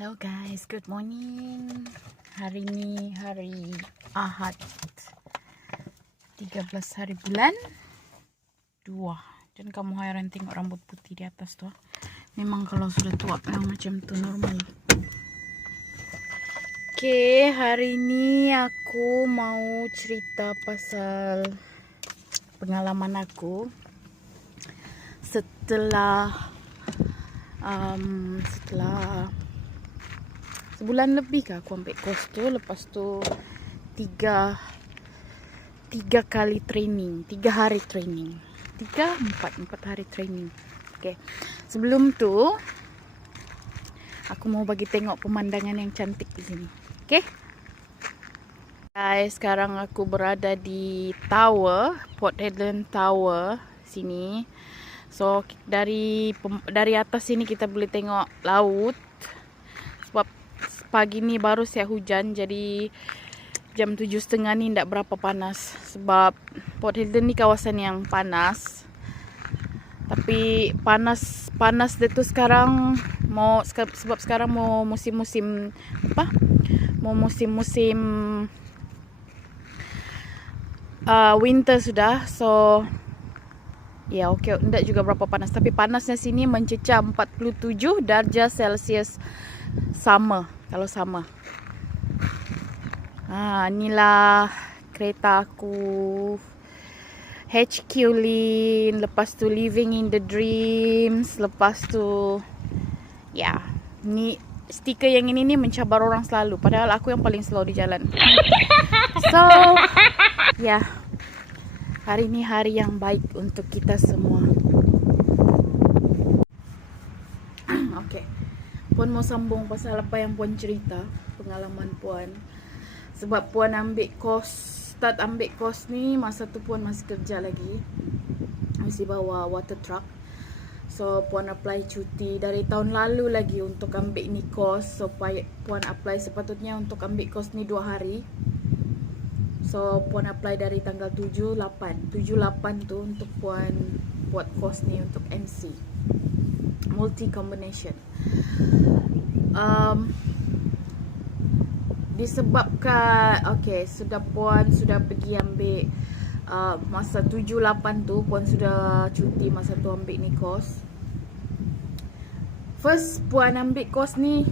Hello guys, good morning. Hari ni hari Ahad 13 hari bulan 2. Jangan kamu heran tengok rambut putih di atas tu. Memang kalau sudah tua memang macam tu normal. Okay, hari ni aku mau cerita pasal pengalaman aku setelah sebulan lebih kah aku ambil kos tu. Lepas tu tiga kali training, 3 hari training, 4 hari training. Okay, sebelum tu aku mau bagi tengok pemandangan yang cantik di sini. Okay guys, sekarang aku berada di tower, Port Hedland Tower sini. So dari atas sini kita boleh tengok laut. Sebab pagi ni baru siap hujan, jadi jam 7.30 ni tak berapa panas. Sebab Port Hedland ni kawasan yang panas. Tapi panas dia tu sekarang sebab sekarang mau musim-musim winter sudah. So ya okey, tidak juga berapa panas, tapi panasnya sini mencecah 47 darjah Celsius sama. Kalau sama. Inilah kereta aku. HQ Lin, lepas tu Living in the Dreams, lepas tu ya, ni stiker yang ini ni mencabar orang selalu, padahal aku yang paling slow di jalan. So, ya. Hari ni hari yang baik untuk kita semua. Okay. Puan mau sambung pasal apa yang Puan cerita, pengalaman Puan. Sebab Puan start ambil kos ni masa tu Puan masih kerja lagi, masih bawa water truck. So Puan apply cuti dari tahun lalu lagi untuk ambil ni kos. So Puan apply sepatutnya untuk ambil kos ni 2 hari. So Puan apply dari tanggal 7-8 tu untuk Puan buat kos ni untuk MC multi combination. Disebabkan Puan sudah pergi ambil masa 7-8 tu Puan sudah cuti masa tu ambil ni kos. First Puan ambil kos ni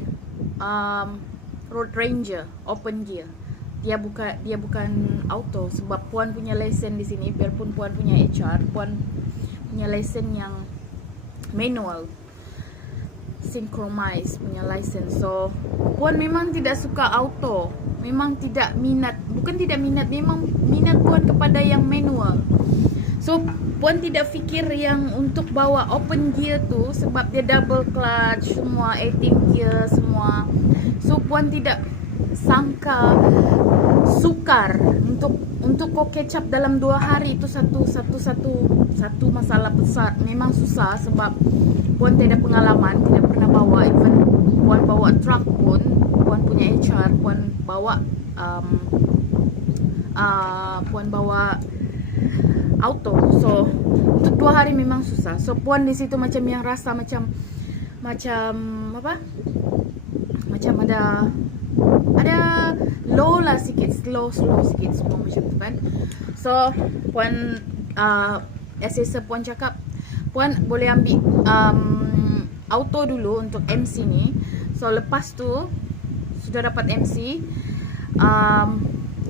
Road Ranger open gear. Dia bukan auto, sebab Puan punya lesen di sini, biarpun Puan punya HR, Puan punya lesen yang manual, synchronize punya license. So Puan memang tidak suka auto, memang tidak minat, memang minat Puan kepada yang manual. So Puan tidak fikir yang untuk bawa open gear tu, sebab dia double clutch semua, 18 gear semua. So Puan tidak sangka sukar untuk kau catch up dalam 2 hari itu satu masalah besar. Memang susah sebab Puan tidak pengalaman, tidak pernah bawa. Even Puan bawa truck pun, Puan punya HR, Puan bawa auto. So untuk 2 hari memang susah. So Puan di situ macam yang rasa macam ada low lah sikit, slow sikit semua macam tu kan. So Puan assessor Puan cakap Puan boleh ambil auto dulu untuk MC ni. So lepas tu sudah dapat MC,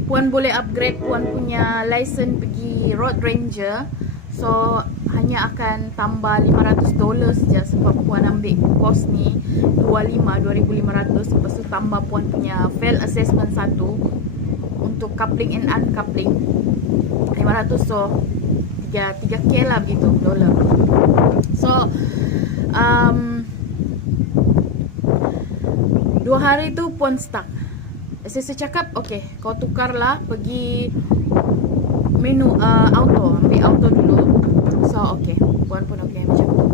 Puan boleh upgrade Puan punya license pergi Road Ranger. So hanya akan tambah $500 saja sebab Puan ambil kos ni 2,500. Lepas tu tambah Puan punya fail assessment 1 untuk coupling and uncoupling 500. So 3K lah begitu dolar. So 2 hari tu Puan stuck. Saya cakap okay, kau tukarlah pergi menu auto, ambil auto dulu. So okay, Puan pun okay macam tu.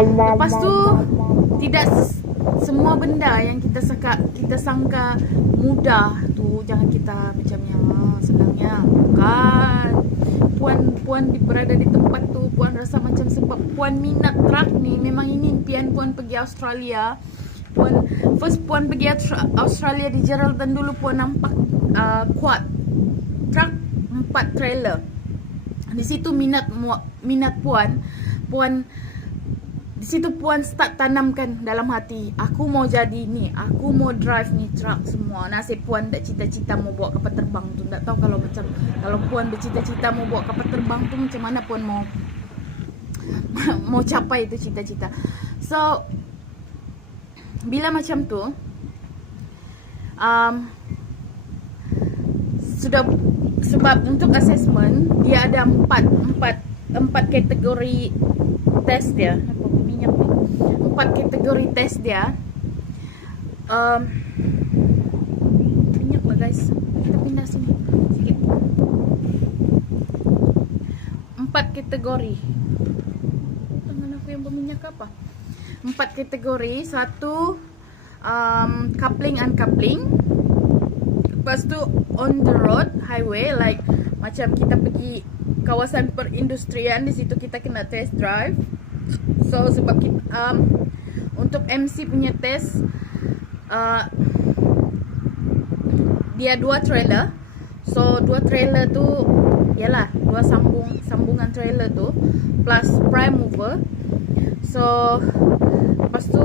Lepas tu tidak semua benda yang kita sangka mudah tu, jangan kita macam yang senangnya. Bukan. Puan berada di tempat tu, Puan rasa macam sebab Puan minat truck ni, memang ini impian Puan pergi Australia. puan pergi Australia di Geraldton dulu, puan nampak quad truk 4 trailer. Di situ minat puan di situ puan start tanamkan dalam hati, aku mau jadi ni, aku mau drive ni truck semua. Nasib puan tak cita-cita mau bawa kapal terbang tu. Tak tahu kalau puan bercita-cita mau bawa kapal terbang tu, macam mana puan mau capai itu cita-cita. So bila macam tu sudah, sebab untuk assessment dia ada empat kategori test dia. Apa minyak ni? 4 kategori test dia. Minyak lah guys. Kita pindah sini sikit. 4 kategori. Tangan aku yang berminyak apa? 4 kategori. 1 coupling uncoupling. Lepas tu on the road highway, like macam kita pergi kawasan perindustrian, di situ kita kena test drive. So sebab kita untuk MC punya test dia 2 trailer. So 2 trailer tu yalah 2 sambungan trailer tu plus prime mover. So lepas tu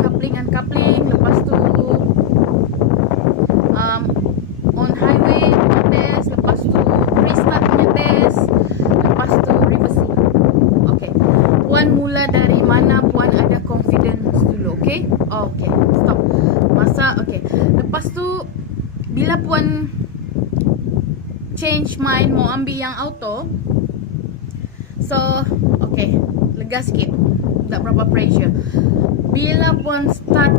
coupling uncoupling, lepas tu on highway test, lepas tu restart punya test, lepas tu reversing. Okay, puan mula dari mana puan ada confidence dulu. Okay, okay, stop masa. Okay, lepas tu bila puan change mind mau ambil yang auto, so okay, lega sikit, tak berapa pressure. Bila puan start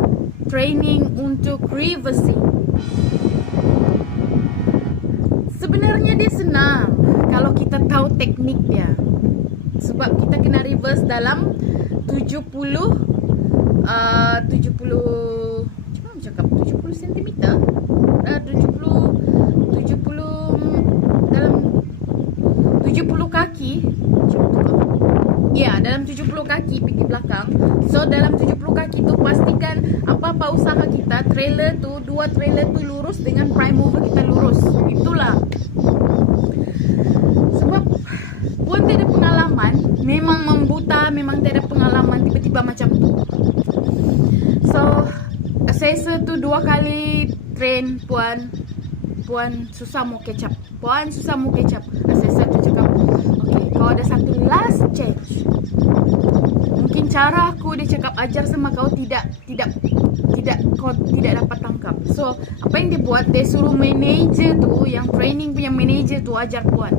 training untuk reversing, sebenarnya dia senang kalau kita tahu teknik dia. Sebab kita kena reverse dalam 70 macam mana cakap, 70 cm, 70 dalam 70 kaki, macam tu kan? Ya, dalam 70 kaki pergi belakang. So dalam 70 kaki tu pastikan apa-apa usaha kita, trailer tu, 2 trailer tu lurus dengan prime mover kita lurus. Itulah. Sebab puan tiada pengalaman, memang membuta, memang tiada pengalaman, tiba-tiba macam tu. So assessor tu 2 kali train puan susah mau catch up. Puan susah mau catch up. Assessor tu cakap, okay, kau ada satu last change. Mungkin cara aku, dia cakap, ajar sama kau kau tidak dapat tangkap. So apa yang dia buat, dia suruh manager tu, yang training punya manager tu ajar puan.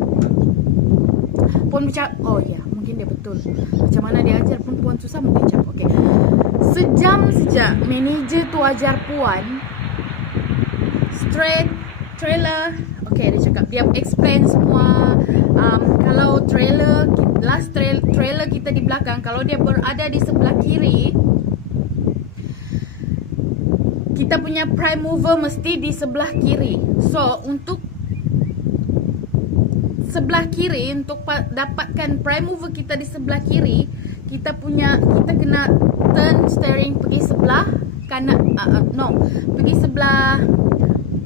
Puan bercakap, oh ya, mungkin dia betul. Macam mana dia ajar pun puan susah mau catch up. Okay, sejam saja manager tu ajar puan straight trailer. Okay, dia cakap, dia explain semua. Kalau last trailer kita di belakang, kalau dia berada di sebelah kiri, kita punya prime mover mesti di sebelah kiri. So untuk sebelah kiri, untuk dapatkan prime mover kita di sebelah kiri, kita kena turn steering pergi sebelah kanan. Pergi sebelah.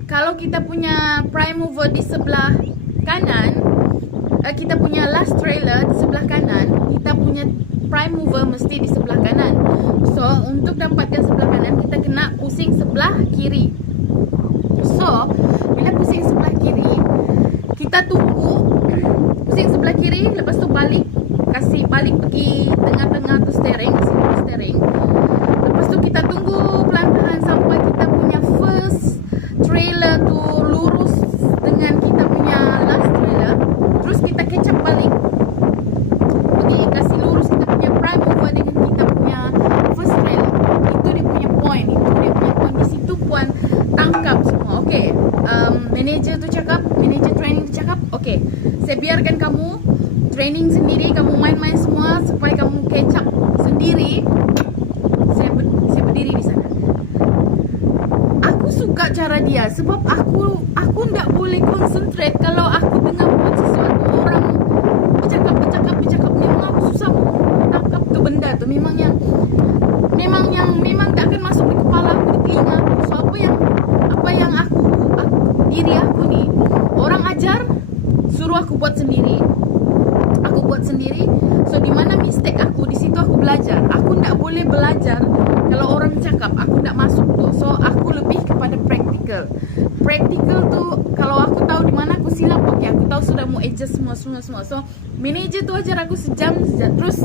Kalau kita punya prime mover di sebelah kanan, kita punya last trailer di sebelah kanan, kita punya prime mover mesti di sebelah kanan. So untuk dapatkan sebelah kanan, kita kena pusing sebelah kiri. So bila pusing sebelah kiri, kita tunggu pusing sebelah kiri, lepas tu kasih balik pergi tengah-tengah tu steering, steering. Lepas tu kita tunggu pelan-pelan sampai kita punya first trailer tu lurus dengan kita punya last trailer. Terus kita catch up balik, pergi kasih lurus kita punya prime mover dengan kita punya first trailer. Itu dia punya point. Di situ puan tangkap semua. Okay, manager training tu cakap, okay, saya biarkan kamu training sendiri, kamu main-main semua supaya kamu catch up sendiri. Saya berdiri di sana. Aku suka cara dia, sebab aku tak boleh concentrate kalau aku dengar buat sesuatu orang bercakap. Memang aku susah tangkap tu benda tu. Memangnya memang tak akan masuk di kepala aku, di telinga aku. So apa yang aku diri aku nih orang ajar, suruh aku buat sendiri. Aku buat sendiri. So di mana mistake aku, di situ aku belajar. Aku tak boleh belajar kalau orang cakap, aku tak masuk tuh. So aku lebih kepada practical. Practical tuh kalau aku tahu di mana aku silap, oke, aku tahu sudah mau adjust semua. So manager tuh ajar aku sejam, terus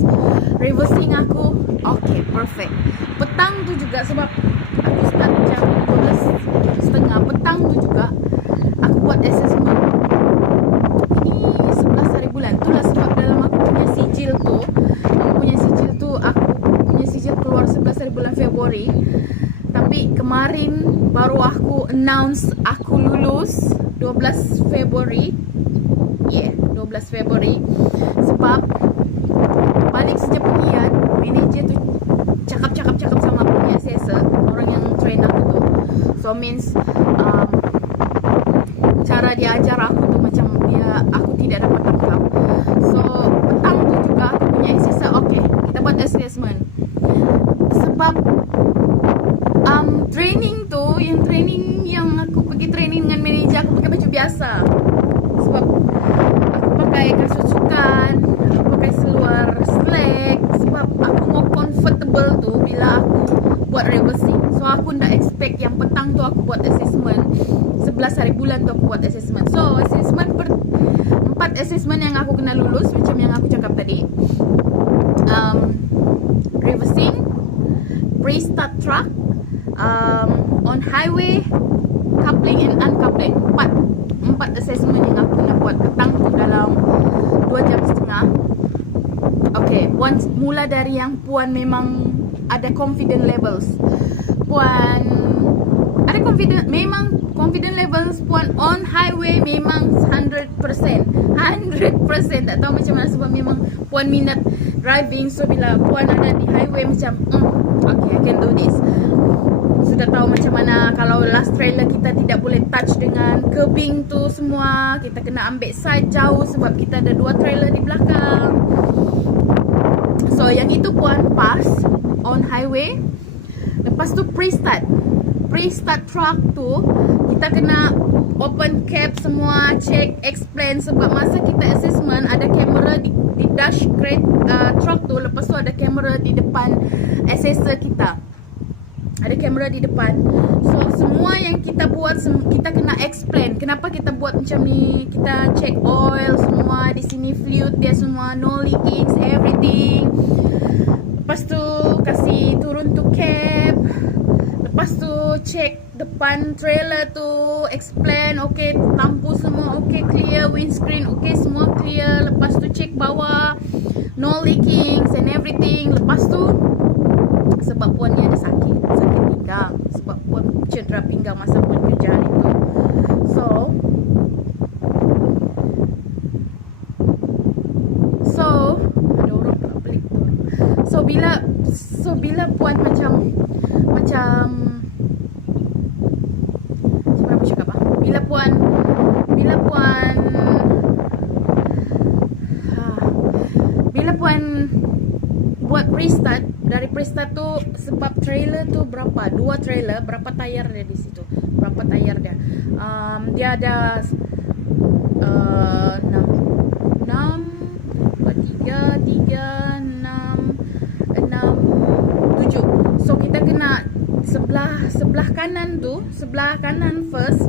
reversing aku, oke, perfect. Petang tuh juga sebab aku start jam 12:30 petang tuh juga aku buat assessment. Ini 11 hari bulan. Itulah sebab dalam aku punya sijil tuh, aku punya sijil keluar 11 hari bulan Februari. Tapi kemarin baru aku announce aku lulus 12 Februari. 12 Februari. Sebab balik sejak pengiat, manager tu cakap sama punya assessor, orang yang train aku tu. So means cara dia ajar aku tu macam aku tidak dapat tangkap. So petang tu juga aku punya assessor, okay, kita buat assessment. Sebab training yang aku pergi training dengan manager, aku pakai baju biasa. Sebab aku pakai kasut sukan, aku pakai seluar slack. Sebab aku mau comfortable tu bila aku buat reversing. So aku ndak expect yang petang tu aku buat assessment, 11 hari bulan tu aku buat assessment. So assessment 4 assessment yang aku kena lulus, macam yang aku cakap tadi. Reversing, pre-start truck, on highway, coupling and uncoupling. 4 assessment yang aku nak buat petang tu dalam 2 jam setengah. Okay, once mula dari yang Puan memang ada confident levels. Puan ada confident levels Puan on highway memang 100%. Tak tahu macam mana sebab memang Puan minat driving. So bila Puan ada di highway macam okay, I can do this. Sudah tahu macam mana kalau last trailer kita tidak boleh touch dengan curbing tu semua. Kita kena ambil side jauh sebab kita ada 2 trailer di belakang. So yang itu Puan pass on highway. Lepas tu pre-start truck tu kita kena open cap semua, check, explain. Sebab masa kita assessment ada kamera di dash crate truck tu. Lepas tu ada kamera di depan assessor kita, ada kamera di depan. So semua yang kita buat, kita kena explain kenapa kita buat macam ni. Kita check oil semua, di sini fluid dia semua, no leakings, everything. Lepas tu kasih turun tu cap. Lepas tu check depan trailer tu, explain, okay, lampu semua okay, clear, windscreen okay, semua clear. Lepas tu check bawah, no leakings and everything. Lepas tu sebab Puan ni ada sakit pinggang, sebab Puan cedera pinggang masa Puan kerja hari tu. So ada orang tak pelik tu. So bila Puan macam aku cakap bila Puan buat restart, dari restart tu sebab trailer tu berapa? 2 trailer, berapa tayar dia di situ? Berapa tayar dia? Dia ada 6 7. So kita kena sebelah kanan first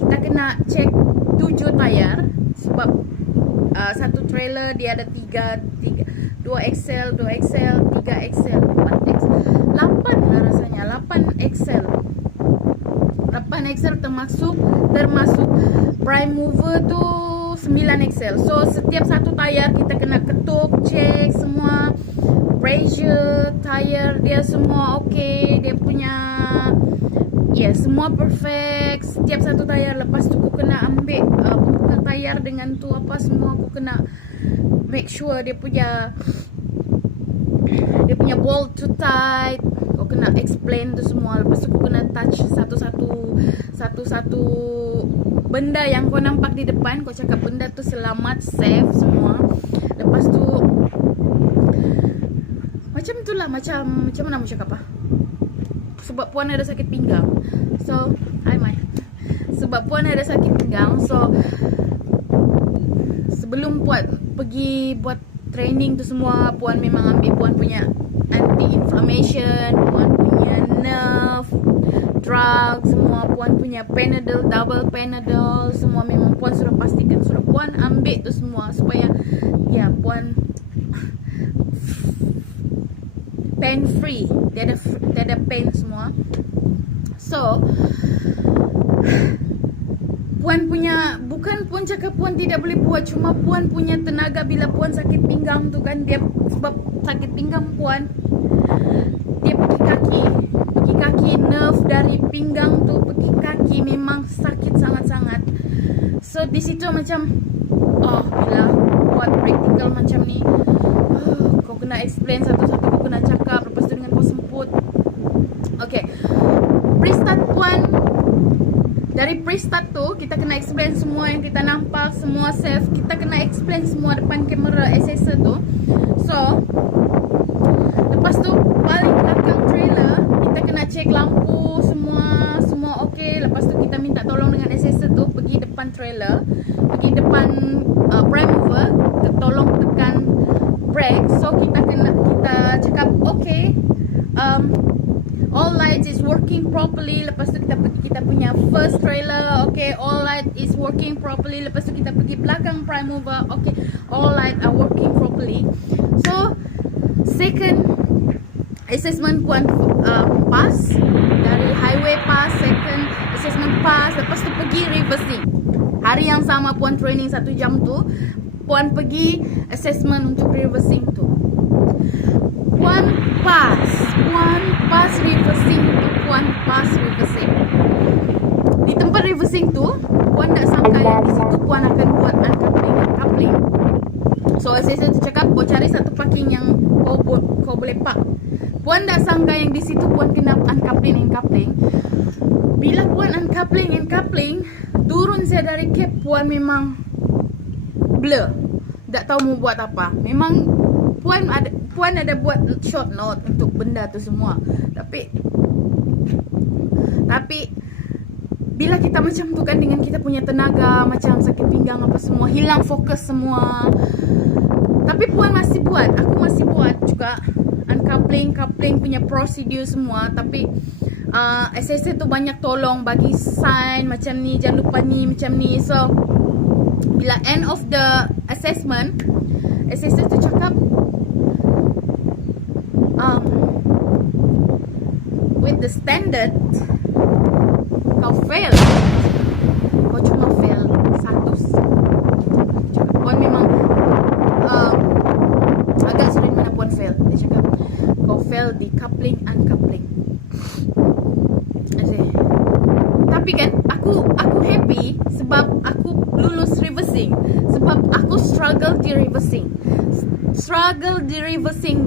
kita kena check 7 tayar. Sebab satu trailer dia ada 2 axle, 3 axle, 4 axle, 8 lah rasanya, 8 axle termasuk prime mover tu 9 axle. So setiap satu tayar kita kena ketuk, check semua pressure, tayar dia semua okay, dia punya semua perfect. Setiap satu tayar. Lepas tu aku kena ambil buka tayar dengan tu apa semua, aku kena make sure dia punya bolt too tight. Aku kena explain tu semua. Lepas tu aku kena touch satu-satu benda yang kau nampak di depan. Kau cakap benda tu selamat, safe semua. Lepas tu macam tu lah macam mana mau cakap apa? Sebab puan ada sakit pinggang. So, hi Mai. Sebab puan ada sakit pinggang. So, sebelum puan pergi buat training tu semua, puan memang ambil puan punya anti-inflammation, puan punya nerve drug, semua puan punya Panadol, double Panadol, semua memang puan sudah pastikan, sudah puan ambil tu semua supaya ya puan pain free, dia ada pain semua. So puan punya, bukan puan cakap puan tidak boleh buat, cuma puan punya tenaga bila puan sakit pinggang tu kan, dia sebab sakit pinggang puan, dia pergi kaki, nerve dari pinggang tu pergi kaki memang sakit sangat-sangat. So di situ macam bila buat practical macam ni, kau kena explain satu-satu, kau kena cakap, lepas tu dengan kau semput. Okay, pre-start puan, dari pre-start tu kita kena explain semua yang kita nampak, semua safe, kita kena explain semua depan kamera assessor tu. So lepas tu paling belakang trailer kita kena cek lampu semua okey. Lepas tu kita minta tolong dengan assessor tu pergi depan trailer, pergi depan prime mover, tolong tekan brake. So kita cakap okey, all lights is working properly. Lepas tu kita pergi kita punya first trailer, okay, all light is working properly. Lepas tu kita pergi belakang prime mover, okay, all light are working properly. So second assessment puan pass, dari highway pass, second assessment pass. Lepas tu pergi reversing. Hari yang sama puan training 1 jam tu, puan pergi assessment untuk reversing tu. Puan pass reversing tu, puan pass reversing. Di tempat reversing tu, puan tak sangka yang di situ puan akan buat uncoupling. So assessor tu cakap, kau cari satu parking yang kau boleh park. Puan tak sangka yang di situ puan kena uncoupling. Bila puan uncoupling, turun saya dari cab, puan memang blur, tak tahu mau buat apa. Memang puan ada buat short note untuk benda tu semua, tapi bila kita macam tu kan, dengan kita punya tenaga macam sakit pinggang apa semua, hilang fokus semua. Tapi puan masih buat, aku masih buat juga coupling punya prosedur semua. Tapi assessor tu banyak tolong bagi sign macam ni, jangan lupa ni, macam ni. So bila end of the assessment, assessor tu cakap, with the standard kau fail, kau cuma fail 1. Puan memang agak sulit mana puan fail. Dia cakap kau fail di coupling uncoupling. Tapi kan aku happy sebab aku lulus reversing, sebab aku struggle di reversing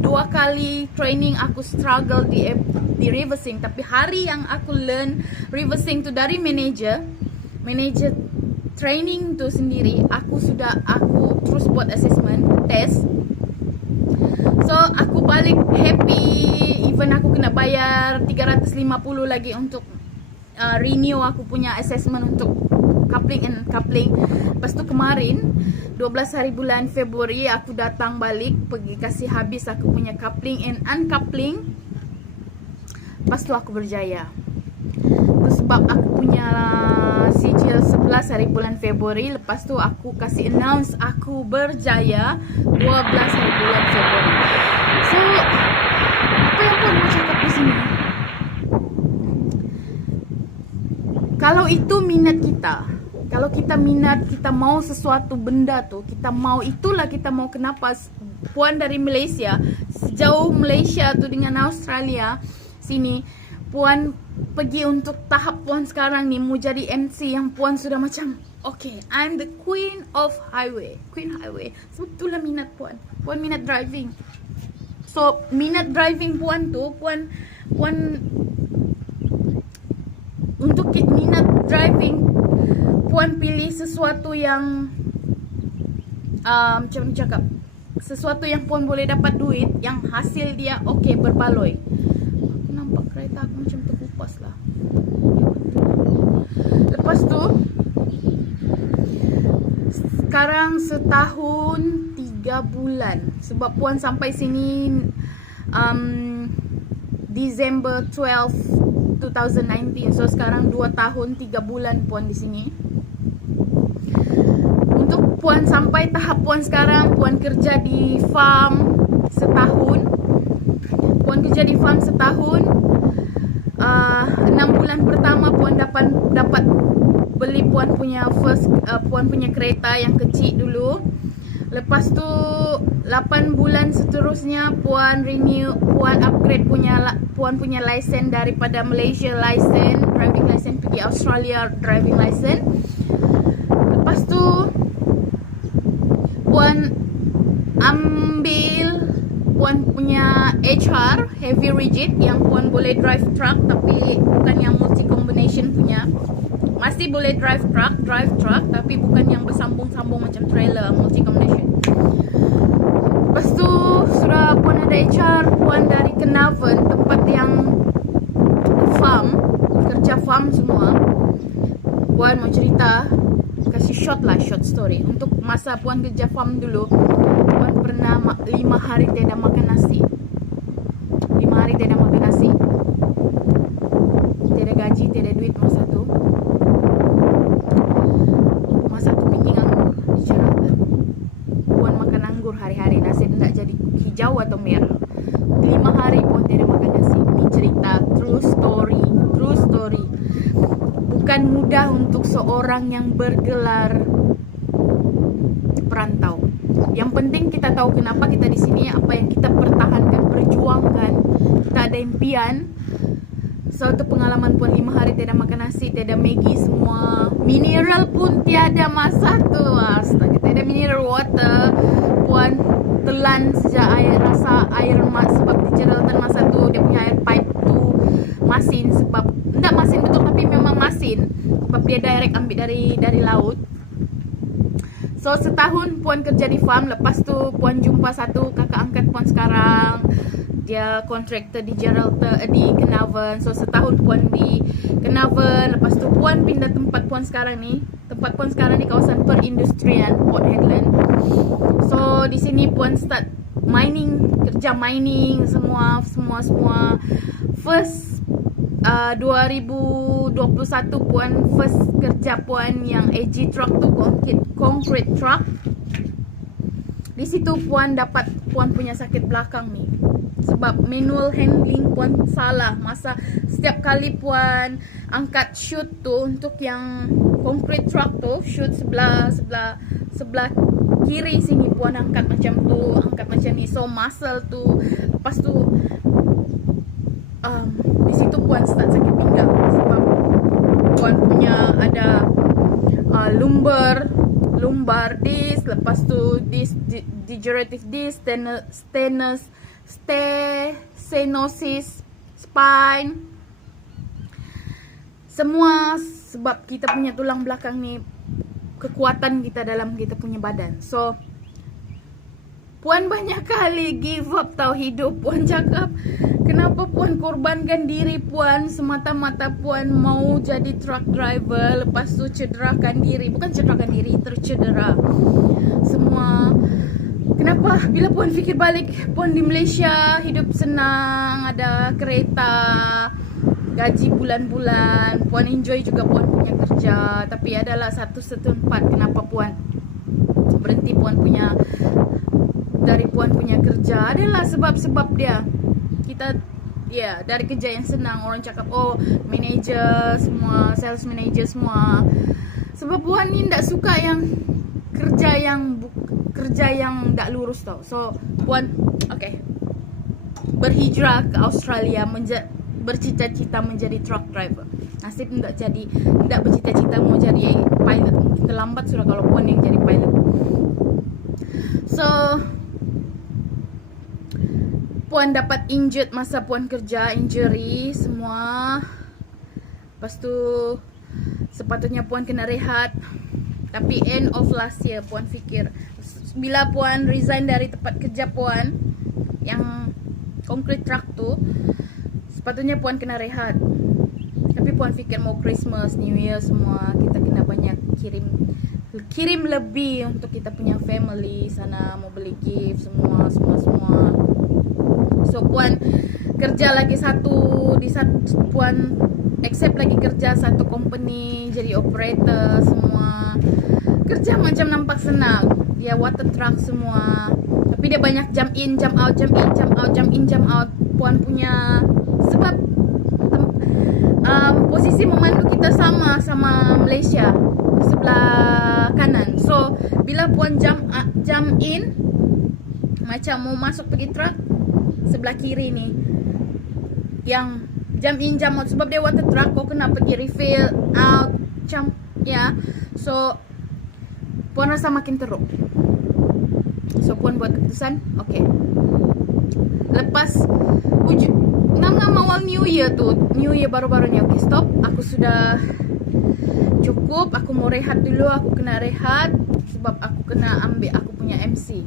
2 kali training, aku struggle di reversing. Tapi hari yang aku learn reversing tu dari manager training tu sendiri, aku terus buat assessment test. So aku balik happy, even aku kena bayar 350 lagi untuk renew aku punya assessment untuk coupling and uncoupling. Lepas tu kemarin 12 hari bulan Februari aku datang balik, pergi kasih habis aku punya coupling and uncoupling. Lepas tu aku berjaya. Tu sebab aku punya sijil 11 hari bulan Februari. Lepas tu aku kasih announce aku berjaya 12 hari bulan Februari. So apa yang puan mau cakap di sini? Kalau itu minat kita, kalau kita minat, kita mau sesuatu benda tu, kita mau, itulah kita mau. Kenapa puan dari Malaysia, sejauh Malaysia tu dengan Australia sini, puan pergi untuk tahap puan sekarang ni mau jadi MC yang puan sudah macam, okay, I'm the queen of highway. Sebab itulah minat puan. Puan minat driving. So minat driving puan tu, puan untuk minat driving, puan pilih sesuatu yang macam cakap, sesuatu yang puan boleh dapat duit, yang hasil dia okey, berbaloi. Aku nampak kereta aku macam terkupas lah. Lepas tu sekarang setahun 3 bulan. Sebab puan sampai sini December 12, 2019. So sekarang 2 tahun 3 bulan puan di sini. Untuk puan sampai tahap puan sekarang, puan kerja di farm setahun. Puan kerja di farm setahun. 6 bulan pertama puan dapat beli puan punya puan punya kereta yang kecil dulu. Lepas tu 8 bulan seterusnya puan upgrade puan punya lesen daripada Malaysia lesen, driving license pergi Australia driving license. Lepas tu puan ambil puan punya HR heavy rigid yang puan boleh drive truck, tapi bukan yang multi combination punya. Masih boleh drive truck tapi bukan yang bersambung-sambung macam trailer multi combination. Lepas tu sudah puan ada HR, puan dari Carnarvon, tempat yang farm, kerja farm semua. Puan mau cerita, kasih short story. Untuk masa puan kerja farm dulu, puan pernah 5 hari tidak makan nasi. 5 hari tidak makan nasi. Tidak gaji, tidak duit masa tu. Masa tu bikin anggur di Geraldton. Puan makan anggur hari-hari, nasi tidak jadi hijau atau merah. 5 hari puan tidak makan nasi. Ini cerita true story. Bukan mudah untuk seorang yang bergelar perantau. Yang penting kita tahu kenapa kita di sini, apa yang kita pertahankan, perjuangkan. Kita ada impian. So itu pengalaman puan 5 hari tidak makan nasi, tidak Maggi semua. Mineral pun tiada masa tu. Astaga, tiada mineral water. Puan telan sejak rasa air sebab di Geraldton masa tu dia punya air pipe tu masin, sebab tidak masin betul tapi memang masin sebab dia direct ambil dari laut. So setahun puan kerja di farm. Lepas tu puan jumpa satu kakak angkat puan sekarang. Dia kontraktor di Geraldton, di Carnarvon. So setahun puan di Carnarvon. Lepas tu puan pindah tempat puan sekarang ni. Tempat puan sekarang di kawasan perindustrian Port Hedland. So di sini puan start mining, kerja mining semua. First 2021 puan first kerja puan yang AG truck tu, concrete truck. Di situ puan punya sakit belakang ni. Sebab manual handling puan salah. Masa setiap kali puan angkat chute tu untuk yang concrete truck tu, chute sebelah kiri sini puan angkat macam tu, angkat macam ni. So muscle tu, lepas tu di situ puan start sakit pinggang sebab puan punya ada lumbar disc, lepas tu disc degenerative disc, stenosis spine, semua sebab kita punya tulang belakang ni, kekuatan kita dalam kita punya badan. So puan banyak kali give up tau hidup. Puan cakap, kenapa puan korbankan diri puan semata-mata puan mau jadi truck driver, lepas tu cederakan diri. Bukan cederakan diri, tercedera semua. Kenapa bila puan fikir balik, puan di Malaysia hidup senang, ada kereta, gaji bulan-bulan, puan enjoy juga puan punya kerja. Tapi adalah satu tempat kenapa puan berhenti dari puan punya kerja, adalah sebab-sebab dia. Kita dari kerja yang senang, orang cakap manager semua, sales manager semua. Sebab puan ni tak suka yang kerja yang tak lurus tau. So puan berhijrah ke Australia, bercita-cita menjadi truck driver. Nasib tidak bercita-cita mau jadi pilot. Mungkin terlambat sudah kalau puan yang jadi pilot. So puan dapat injured masa puan kerja, injury semua. Lepas tu sepatutnya puan kena rehat Tapi end of last year Puan fikir bila Puan resign dari tempat kerja Puan yang concrete truck tu, sepatutnya Puan kena rehat. Tapi Puan fikir mau Christmas, New Year semua, kita kena banyak kirim lebih untuk kita punya family sana, mau beli gift semua. So Puan kerja lagi Puan accept lagi kerja satu company jadi operator semua. Kerja macam nampak senang, dia water truck semua. Tapi dia banyak jump in, jump out, jump in, jump out, jump in, jump out. Puan punya sebab posisi memandu kita sama Malaysia sebelah kanan. So bila Puan jump in macam mau masuk pergi truck, sebelah kiri ni yang jump in jump out, sebab dia water truck, kau kena pergi refill out jump ya. So Puan rasa makin teruk. So Puan buat keputusan, okay, lepas ngam awal New Year baru-barunya, okay stop, aku sudah cukup, aku mau rehat dulu, aku kena rehat sebab aku kena ambil aku punya MC.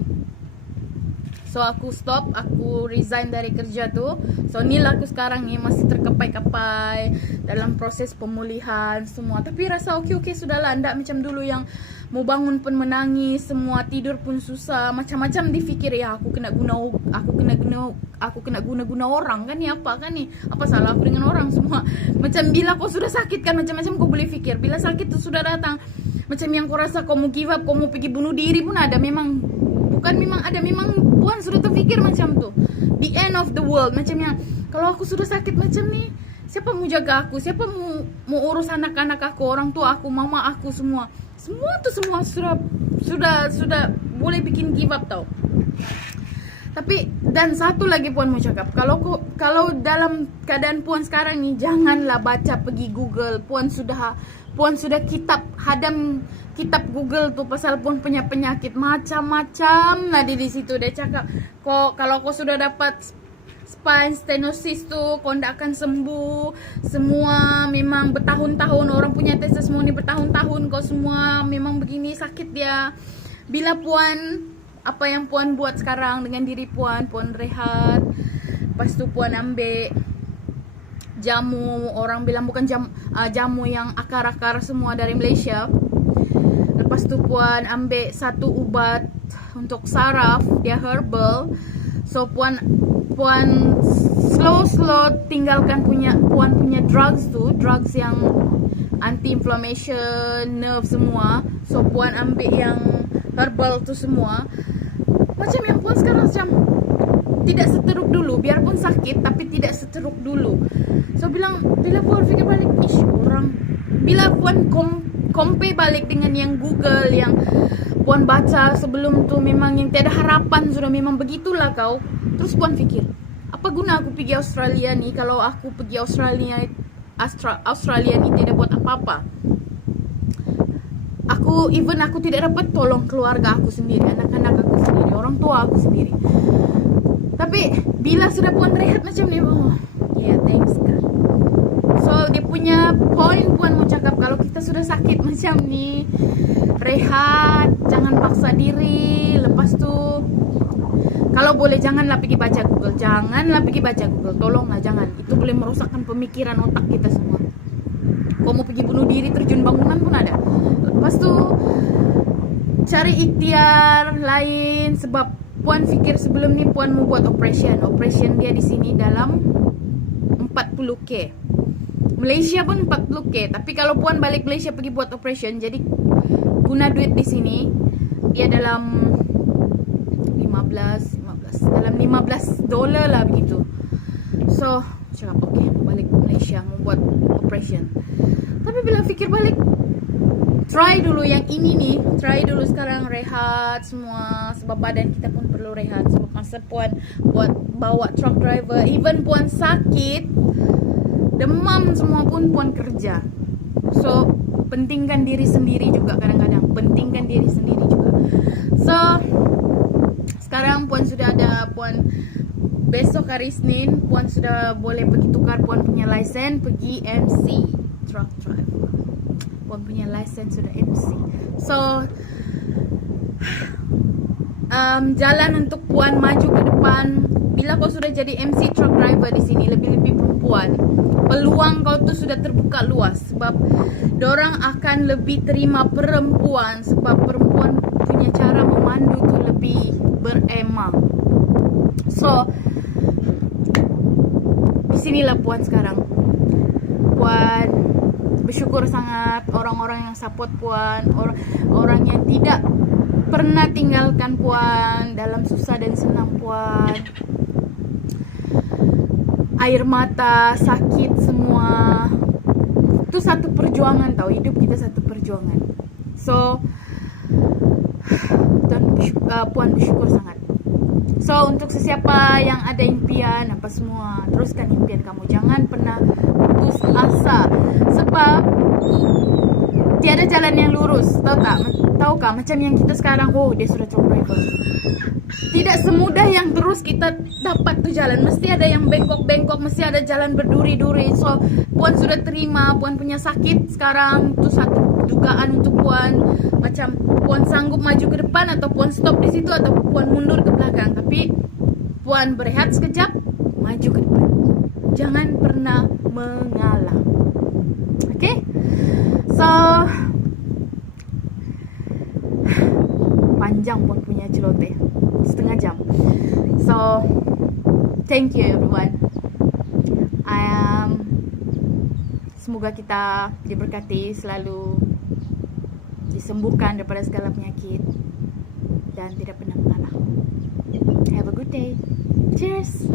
So aku stop, aku resign dari kerja tu. So inilah aku sekarang ni masih terkapai-kapai dalam proses pemulihan semua. Tapi rasa okey sudahlah, ndak macam dulu yang mau bangun pun menangis, semua tidur pun susah, macam-macam difikir ya, aku kena guna orang kan ni, apa kan ni, apa salah aku dengan orang semua. Macam bila kau sudah sakit kan macam-macam kau boleh fikir. Bila sakit tu sudah datang, macam yang kau rasa kau mau give up, kau mau pergi bunuh diri pun ada. Memang Puan sudah terfikir macam tu. The end of the world, macam yang kalau aku sudah sakit macam ni, siapa mau jaga aku, siapa mau urus anak-anak aku, orang tua aku, mama aku semua sudah boleh bikin give up tau. Tapi dan satu lagi Puan mau cakap, kalau dalam keadaan Puan sekarang ni, janganlah baca pergi Google. Puan sudah hadam kitab Google tu pasal Puan punya penyakit macam-macam lah di situ. Dia cakap kalau kau sudah dapat spine stenosis tu, kau tidak akan sembuh. Semua memang bertahun-tahun, orang punya testimoni bertahun-tahun, kau semua memang begini sakit dia. Bila Puan, apa yang Puan buat sekarang dengan diri Puan rehat. Lepas tu Puan ambil jamu, orang bilang bukan jamu yang akar-akar semua dari Malaysia. Lepas tu Puan ambil satu ubat untuk saraf, dia herbal. So Puan slow tinggalkan Puan punya drugs yang anti-inflammation, nerve semua. So Puan ambil yang herbal tu semua. Macam yang Puan sekarang macam tidak seteruk dulu, biarpun sakit tapi tidak seteruk dulu. So bila Puan fikir balik, bila Puan compare balik dengan yang Google yang Puan baca sebelum tu, memang yang tiada harapan sudah, memang begitulah kau. Terus Puan fikir, apa guna aku pergi Australia ni kalau aku pergi Australia ni tidak buat apa-apa. Aku tidak dapat tolong keluarga aku sendiri, anak-anak aku sendiri, orang tua aku sendiri. Tapi bila sudah Puan rehat macam ni, thanks God. So dia punya point Puan mau cakap, kalau kita sudah sakit macam ni, rehat, jangan paksa diri. Lepas tu kalau boleh janganlah pergi baca Google, tolonglah jangan. Itu boleh merosakkan pemikiran otak kita semua. Kau mau pergi bunuh diri, terjun bangunan pun ada. Lepas tu cari ikhtiar lain, sebab Puan fikir sebelum ni Puan mau buat operation dia di sini dalam 40k. Malaysia pun 40k. Tapi kalau Puan balik Malaysia pergi buat operation, jadi guna duit di sini dia dalam 15 dalam $15 lah begitu. So cakap okay, balik Malaysia mau buat operation. Tapi bila fikir balik, try dulu yang ini nih, try dulu sekarang rehat semua, sebab badan kita pun perlu rehat. Sebab masa Puan buat bawa truck driver, even Puan sakit, demam semua pun Puan kerja. So pentingkan diri sendiri juga, kadang-kadang pentingkan diri sendiri juga. So sekarang Puan sudah ada, besok hari Senin Puan sudah boleh pergi tukar Puan punya lisen, pergi MC truck driver. Puan punya license sudah MC. So jalan untuk Puan maju ke depan. Bila kau sudah jadi MC truck driver di sini, lebih-lebih perempuan, peluang kau tuh sudah terbuka luas. Sebab dorang akan lebih terima perempuan, sebab perempuan punya cara memandu tuh lebih beremak. So disinilah Puan sekarang. Puan bersyukur sangat orang-orang yang support Puan, orang yang tidak pernah tinggalkan Puan dalam susah dan senang Puan. Air mata, sakit semua. Itu satu perjuangan tau, hidup kita satu perjuangan. So Puan bersyukur sangat. So untuk sesiapa yang ada impian apa semua, teruskan impian kamu. Jangan pernah putus asa. Sebab tiada jalan yang lurus. Tahukah macam yang kita sekarang, oh dia sudah truck driver. Tidak semudah yang terus kita dapat tuh jalan. Mesti ada yang bengkok-bengkok, mesti ada jalan berduri-duri. So Puan sudah terima, Puan punya sakit sekarang. Itu satu dugaan untuk Puan. Macam Puan sanggup maju ke depan, atau Puan stop di situ, atau Puan mundur ke belakang. Tapi Puan berehat sekejap, maju ke depan. Jangan pernah mengalah. Okay? So panjang Puan punya celoteh, setengah jam. So thank you everyone. Semoga kita diberkati, selalu disembuhkan daripada segala penyakit, dan tidak pernah mengalah. Have a good day. Cheers.